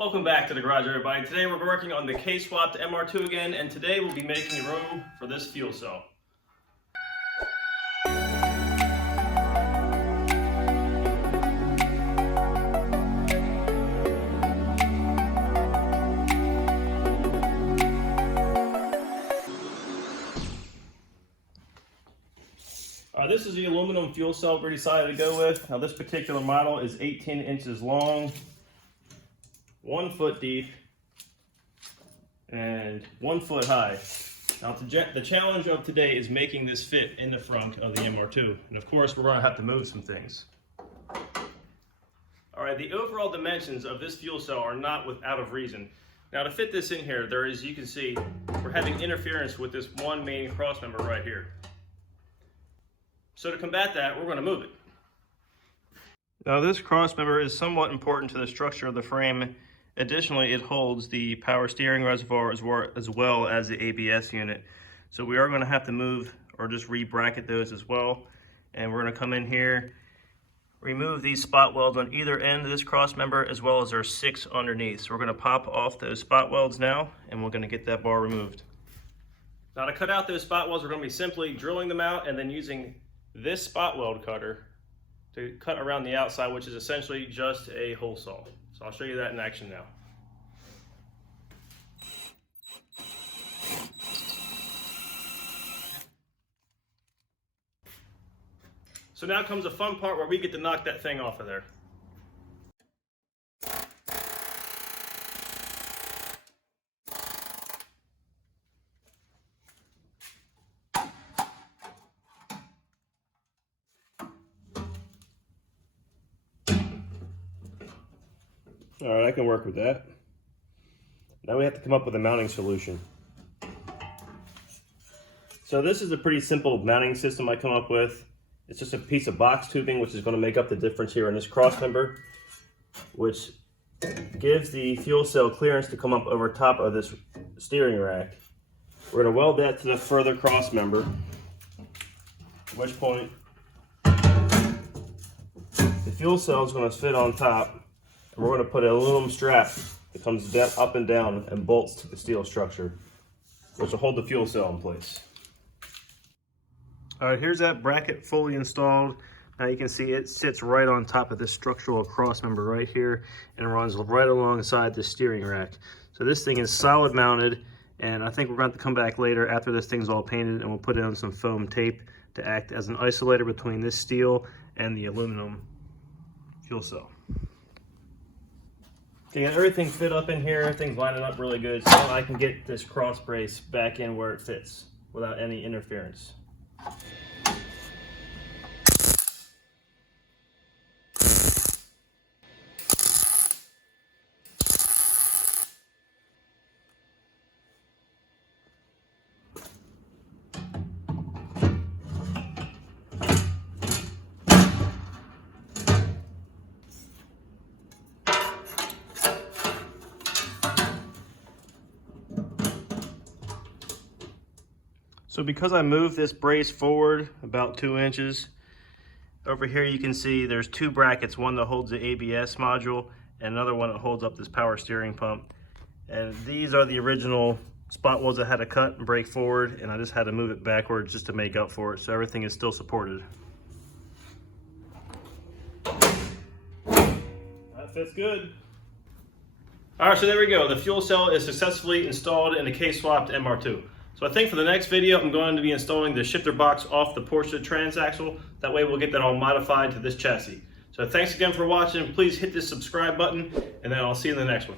Welcome back to the garage, everybody. Today we're working on the K-swapped MR2 again, and today we'll be making room for this fuel cell. This is the aluminum fuel cell we decided to go with. Now this particular model is 18 inches long, 1 foot deep, and 1 foot high. Now the challenge of today is making this fit in the front of the MR2. And of course we're going to have to move some things. Alright, the overall dimensions of this fuel cell are not without of reason. Now to fit this in here, there is, you can see, we're having interference with this one main cross member right here. So to combat that, we're going to move it. Now this cross member is somewhat important to the structure of the frame. Additionally, it holds the power steering reservoir as well as the ABS unit. So we are going to have to move or just re-bracket those as well. And we're going to come in here, remove these spot welds on either end of this cross member, as well as there are 6 underneath. So we're going to pop off those spot welds now, and we're going to get that bar removed. Now to cut out those spot welds, we're going to be simply drilling them out and then using this spot weld cutter to cut around the outside, which is essentially just a hole saw. So I'll show you that in action now. So now comes the fun part where we get to knock that thing off of there. All right, I can work with that. Now we have to come up with a mounting solution. So this is a pretty simple mounting system I come up with. It's just a piece of box tubing, which is going to make up the difference here in this cross member, which gives the fuel cell clearance to come up over top of this steering rack. We're going to weld that to the further cross member, at which point the fuel cell is going to fit on top. And we're going to put an aluminum strap that comes up and down and bolts to the steel structure, which will hold the fuel cell in place. All right, here's that bracket fully installed. Now you can see it sits right on top of this structural cross member right here and runs right alongside the steering rack. So this thing is solid mounted, and I think we're going to come back later after this thing's all painted and we'll put in some foam tape to act as an isolator between this steel and the aluminum fuel cell. Okay, got everything fit up in here, everything's lining up really good, so I can get this cross brace back in where it fits without any interference. So because I moved this brace forward about 2 inches, over here you can see there's 2 brackets, one that holds the ABS module and another one that holds up this power steering pump. And these are the original spot welds I had to cut and break forward, and I just had to move it backwards just to make up for it, so everything is still supported. That fits good. All right, so there we go. The fuel cell is successfully installed in the K-swapped MR2. So I think for the next video, I'm going to be installing the shifter box off the Porsche transaxle. That way we'll get that all modified to this chassis. So thanks again for watching. Please hit the subscribe button, and then I'll see you in the next one.